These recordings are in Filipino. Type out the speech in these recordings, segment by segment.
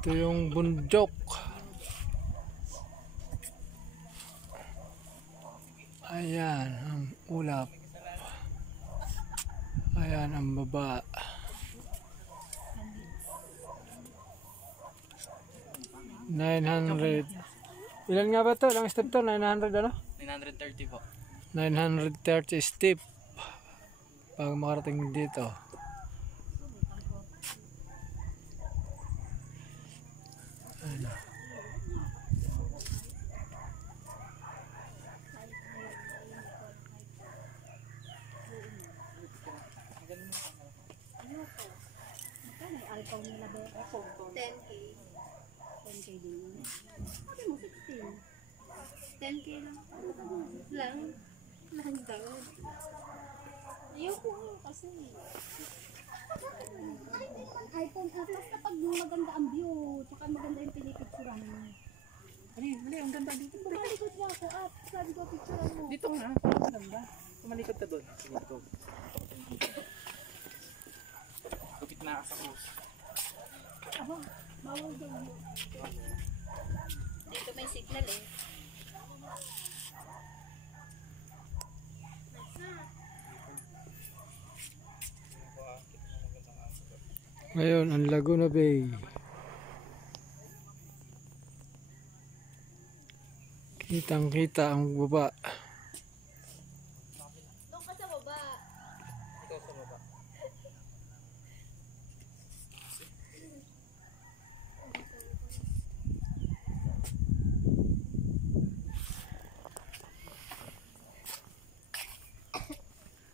Ito yung bundok. Ayan ang ulap. Ayan ang baba. 900. Ilan nga ba ito? Ilang step to? 900 ano? 930 po. 930 step. Pag makarating dito. Ayan. iPhone nila ba? 10K. 10K din. Sabi mo 16. 10K lang. Lang. Lang daw. Ayoko nga kasi. iPhone plus kapag maganda ang view, tsaka maganda yung pinipicturean mo. Mali, ang ganda dito. Tumalikod niya ako at sabi ko picturean mo. Dito nga, ang ganda. Tumalikod ka doon. Dito. Kapit na sa krus. Aba, bawal daw. Dito may signal eh. Ngayon ang Laguna Bay. Kitang kita ang baba. Doon ka sa baba. Ikaw sa baba.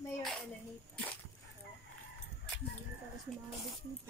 Mayor Elenita. Hindi ko kasi mga dito.